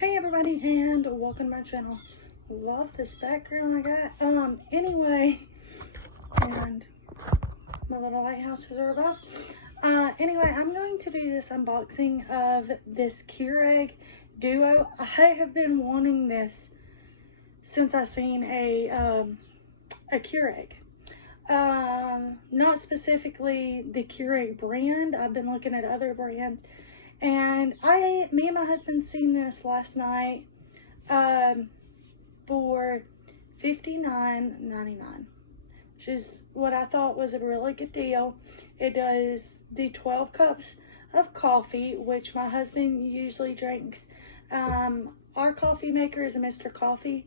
Hey everybody, and welcome to my channel. Love this background I got. Anyway, and my little lighthouses are above. Anyway, I'm going to do this unboxing of this Keurig Duo. I have been wanting this since I seen a Keurig. Not specifically the Keurig brand. I've been looking at other brands. And me and my husband seen this last night for $59.99, which is what I thought was a really good deal. It does the 12 cups of coffee, which my husband usually drinks. Our coffee maker is a Mr. Coffee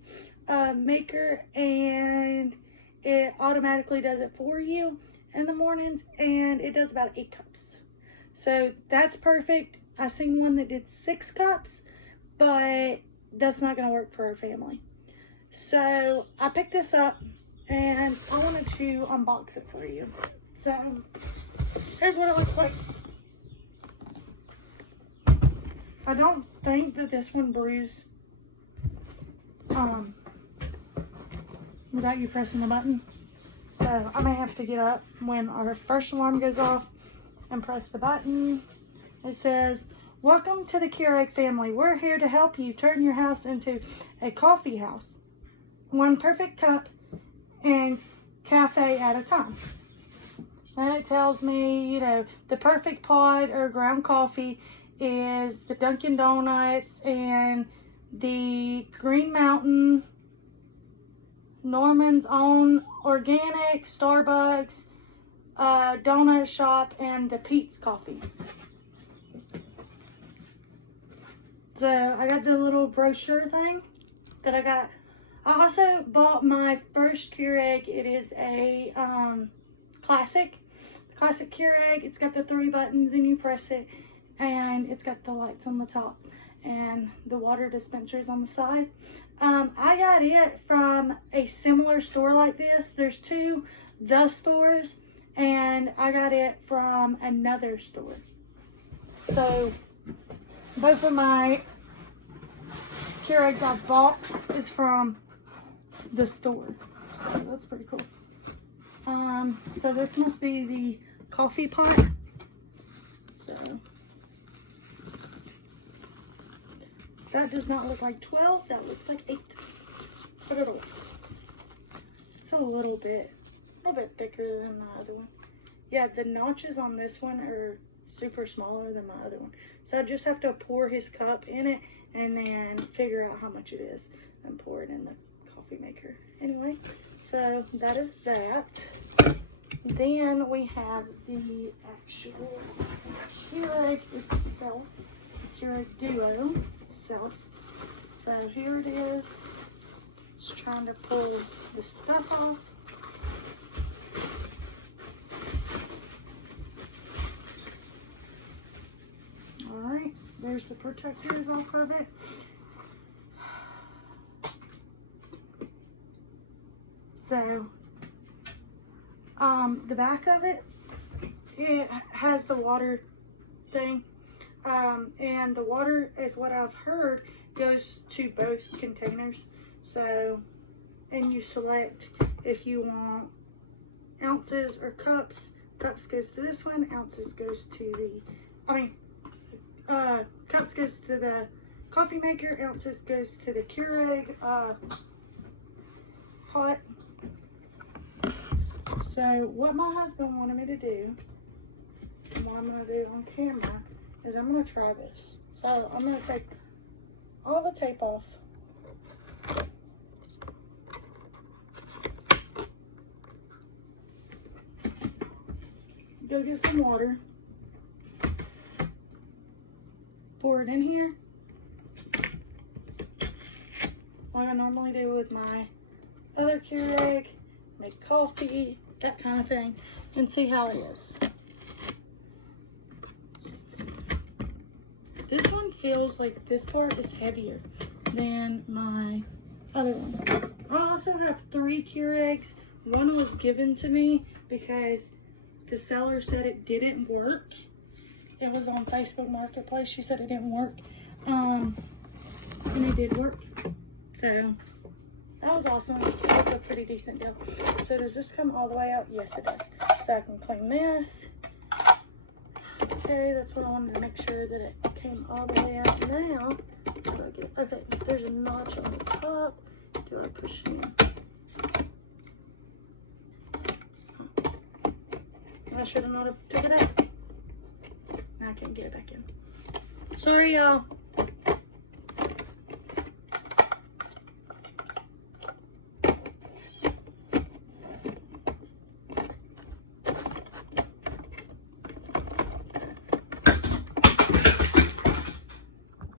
maker, and it automatically does it for you in the mornings, and it does about 8 cups. So that's perfect. I seen one that did 6 cups, but that's not going to work for our family. So I picked this up and I wanted to unbox it for you. So here's what it looks like. I don't think that this one brews without you pressing the button. So I may have to get up when our first alarm goes off and press the button. It says, "Welcome to the Keurig family. We're here to help you turn your house into a coffee house. One perfect cup and cafe at a time." Then it tells me, the perfect pod or ground coffee is the Dunkin' Donuts and the Green Mountain, Norman's Own Organic, Starbucks, Donut Shop, and the Pete's Coffee. So I got the little brochure thing that I got. I also bought my first Keurig. It is a classic Keurig. It's got the 3 buttons and you press it, and it's got the lights on the top and the water dispensers on the side. I got it from a similar store like this. There's 2 The stores, and I got it from another store. So both of my Keurigs I bought is from the store. So that's pretty cool. So this must be the coffee pot. So that does not look like 12, that looks like 8. But it's a little bit thicker than my other one. Yeah, the notches on this one are super smaller than my other one. So I just have to pour his cup in it and then figure out how much it is and pour it in the coffee maker. Anyway, so that is that. Then we have the actual Keurig itself, the Keurig Duo itself. So here it is. Just trying to pull the stuff off. Alright, there's the protectors off of it. So, the back of it, it has the water thing. And the water, is what I've heard, goes to both containers. So, and you select if you want ounces or cups. Cups goes to this one, ounces goes to the, cups goes to the coffee maker, ounces goes to the Keurig pot. So what my husband wanted me to do, and what I'm going to do on camera, is I'm going to try this. So I'm going to take all the tape off. Go get some water. Pour it in here, like I normally do with my other Keurig, make coffee, that kind of thing, and see how it is. This one feels like this part is heavier than my other one. I also have 3 Keurigs. One was given to me because the seller said it didn't work. It was on Facebook Marketplace. She said it didn't work. and it did work. So that was awesome. It was a pretty decent deal. So does this come all the way out? Yes, it does. So I can clean this. Okay, that's what I wanted to make sure that it came all the way out. Now, how do I get it? Okay, there's a notch on the top. Do I push it in? I should have not have took it out. I can't get it back in. Sorry, y'all.